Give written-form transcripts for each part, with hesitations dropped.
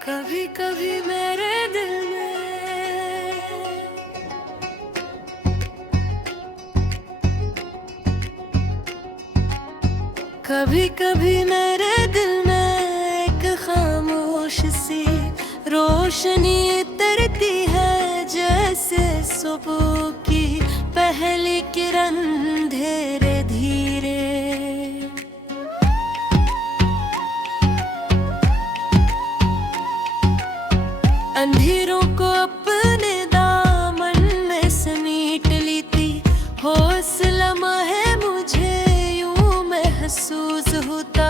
कभी कभी मेरे दिल में कभी कभी मेरे दिल में एक खामोश सी रोशनी तरती है, जैसे सुबह की पहली किरण धीरे धीरे। अंधेरों को अपने दामन में समेट लेती, हौसला है मुझे यूं महसूस होता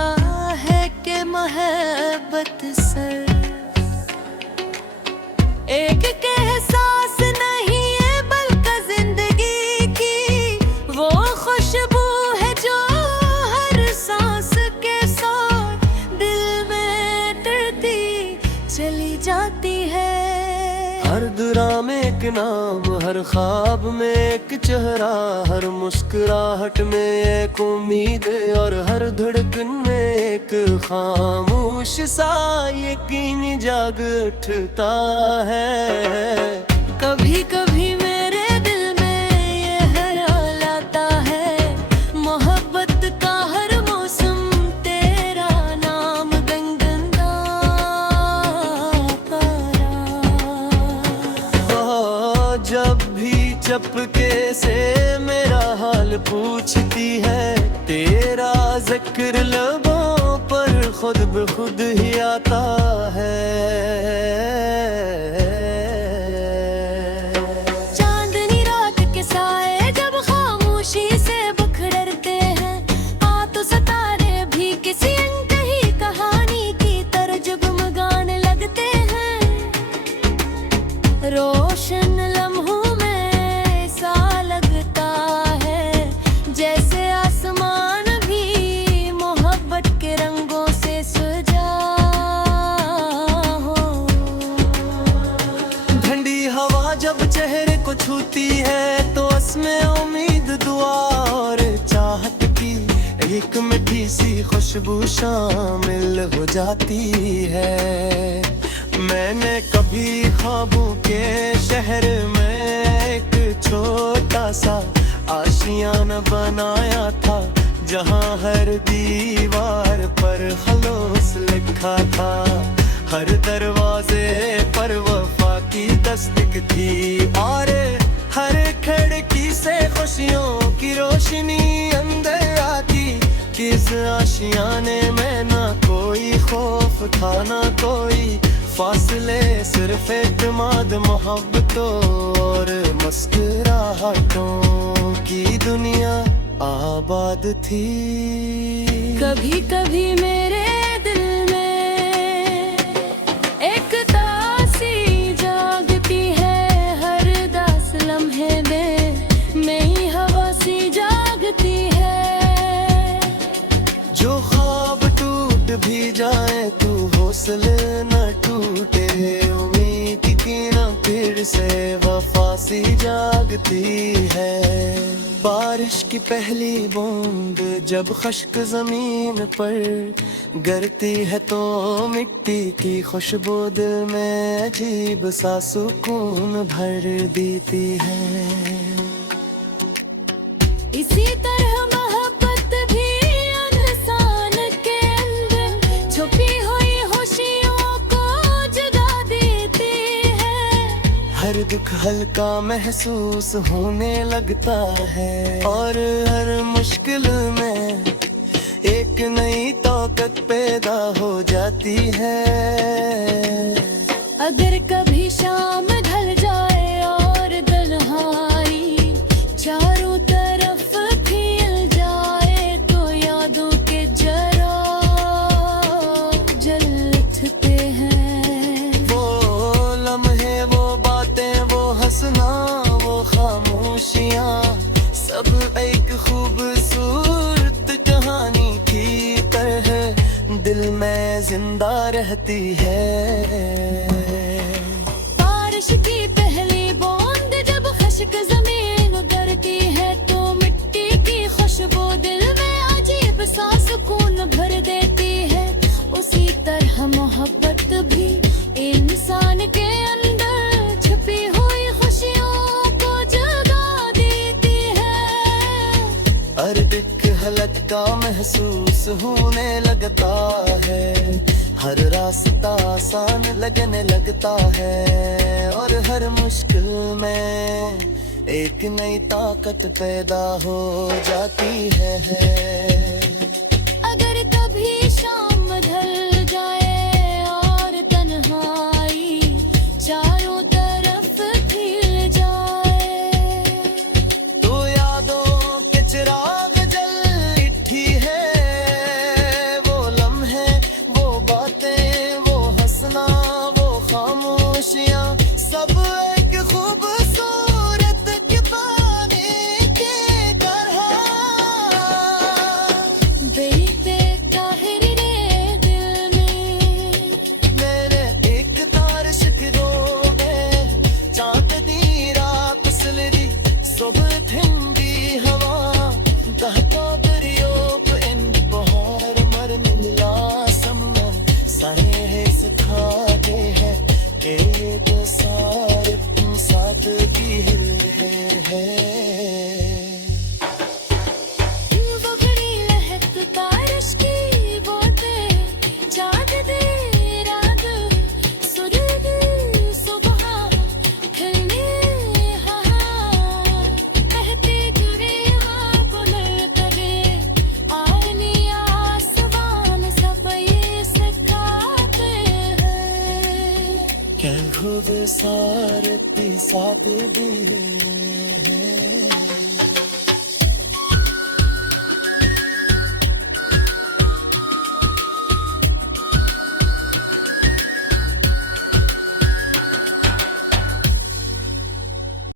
है कि मोहब्बत सिर्फ एक एहसास नहीं है बल्कि जिंदगी की वो खुशबू है जो हर सांस के साथ दिल में उतरती चली जाती है। हर दुरा में एक नाम, हर ख्वाब में एक चेहरा, हर मुस्कुराहट में एक उम्मीद और हर धड़कन में एक खामोश सा यकीन जाग उठता है। कभी कभी मेरे दिल में ये ख्याल आता है, मोहब्बत का हर मौसम तेरा नाम गनगना ओ, जब भी चपके से मेरा हाल पूछती है, तेरा जिक्र लबों पर खुद ब खुद ही आता है। चांदनी रात के साए जब खामोशी से बिखरते हैं, आ तो सितारे भी किसी अनकही कहानी की तरह जगमगाने लगते हैं। रोशन लम्हों में ऐसा लगता है जैसे आसमान भी मोहब्बत के रंगों से सजा हो। ठंडी हवा जब चेहरे को छूती है तो उसमें उम्मीद, दुआ और चाहत की एक मीठी सी खुशबू शामिल हो जाती है। मैंने कभी ख्वाबों के शहर में एक छोटा सा आशियाना बनाया था, जहाँ हर दीवार पर खलूस लिखा था, हर दरवाजे पर वफा की दस्तक थी और हर खिड़की से खुशियों की रोशनी अंदर आती। किस आशियाने में ना कोई खौफ था ना कोई फासले, सिर्फ एतमाद मोहब्बतों और मुस्कुराहटों की दुनिया आबाद थी। कभी कभी मेरे दिल में एक तासी जागती है, हर दास लम्हे में नई हवा सी जागती है। जो ख्वाब टूट भी जाए तू हौसले न टूटे, उम्मीद की ना फिर से वफा सी जागती है। बारिश की पहली बूंद जब खश्क जमीन पर गिरती है तो मिट्टी की खुशबू दिल में अजीब सा सुकून भर देती है। इसी तरह मोहब्बत भी इंसान के अंदर छुपी हुई खुशियों को जगा देती है। हर दुख हल्का महसूस होने लगता है और हर मुश्किल में एक नई ताकत पैदा हो जाती है। अगर कभी शाम ढल जाए और तन्हाई चारों तरफ फैल जाए, तो यादों के जरा जल उठते हैं। वो लम्हे, वो बातें, वो हंसना, वो खामोशियाँ, सब एक खूबसूरत कहानी की तरह दिल में जिंदा रहती है। बारिश की पहली बूंद जब खश्क जमीन उतरती है तो मिट्टी की खुशबू दिल में अजीब सा सुकून भर देती है। उसी तरह मोहब्बत भी हल्का महसूस होने लगता है, हर रास्ता आसान लगने लगता है और हर मुश्किल में एक नई ताकत पैदा हो जाती है। अगर कभी शाम ढल जाए और तन्हाई चारों तरफ खिल जाए, तो यादों के चिराग जल उठी है, वो लम्हे, वो बातें, वो हंसना, वो खामोशियां, सब एक खूबसूरत के पानी की तरह। बेताहिर रे दिल में मैंने एक तारिश की रोबे, चांदनी रात सलरी, सुबह ठंडी हवा, दहका दरियों पे इन बहार मर मिला समन, सारे है सिखाते हैं कि ये तो सारे तुम साथ की है। वो घड़ी लहक बारिश की बातें, जाग दे रात सुर्ग सुबह खिलने हाँ, बहते गिरे हाँ बुलर करे, आईनी आसमान सब ये सिखाते हैं। क्या खुद सारे साथ भी है।